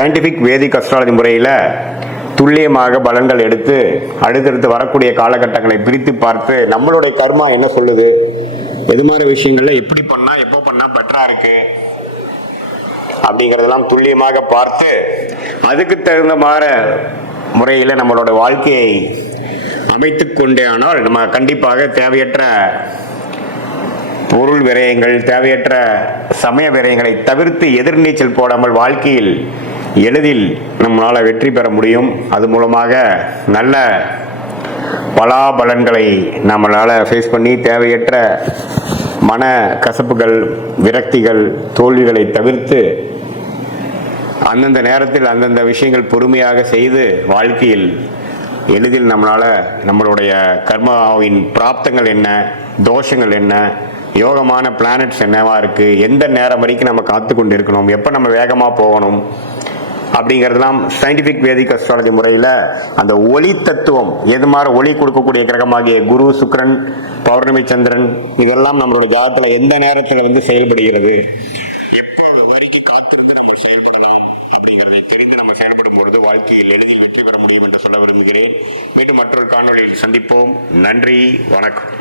Scientific வேதிக் astrology முறையில் துல்லியமாக பலன்கள் எடுத்து அடுத்தடுத்து வரக்கூடிய காலகட்டங்களை பிரித்து பார்த்து நம்மளுடைய கர்மா என்ன சொல்லுது, எது மாதிரி விஷயங்கள்ல எப்படி பண்ணா எப்போ பண்ணா பெட்டரா இருக்கு அப்படிங்கறதெல்லாம் துல்லியமாக பார்த்து அதுக்கு தகுந்த மாதிரி முறையில் நம்மளோட வாழ்க்கையை அமைத்துக் கொண்டே ஆனால் நம்ம கண்டிப்பாக தேவையற்ற பொருள் விரயங்கள், தேவையற்ற சமய விரயங்களை தவிர்த்து எதிர்நீச்சல் போடாமல் வாழ்க்கையில் எளிதில் நம்மளால் வெற்றி பெற முடியும். அது மூலமாக நல்ல பலாபலன்களை நம்மளால் ஃபேஸ் பண்ணி தேவையற்ற மன கசப்புகள், விரக்திகள், தோல்விகளை தவிர்த்து அந்தந்த நேரத்தில் அந்தந்த விஷயங்கள் பொறுமையாக செய்து வாழ்க்கையில் எளிதில் நம்மளால் நம்மளுடைய கர்மாவின் பிராப்தங்கள் என்ன, தோஷங்கள் என்ன, யோகமான பிளானட்ஸ் என்னவா இருக்கு, எந்த நேரம் வரைக்கும் நம்ம காத்து கொண்டு இருக்கணும், எப்போ நம்ம வேகமாக போகணும் அப்படிங்கிறதுலாம் சயின்டிஃபிக் வேதிக் அஸ்ட்ராலஜி முறையில் அந்த ஒளி தத்துவம், எது மாதிரி ஒளி கொடுக்கக்கூடிய கிரகமாகிய குரு, சுக்கிரன், பௌர்ணமி, சந்திரன் இதெல்லாம் நம்மளுடைய ஜாதகத்தில் எந்த நேரத்தில் செயல்படுகிறது, எப்போ வரைக்கும் காத்திருந்து நம்ம செயல்படலாம் அப்படிங்கிறதை தெரிந்து நம்ம செயல்படும் பொழுது வாழ்க்கையில் எளிதில் வெற்றி பெற முடியும் என்று சொல்ல விரும்புகிறேன். மீண்டும் மற்றொரு காணொலியில் சந்திப்போம். நன்றி, வணக்கம்.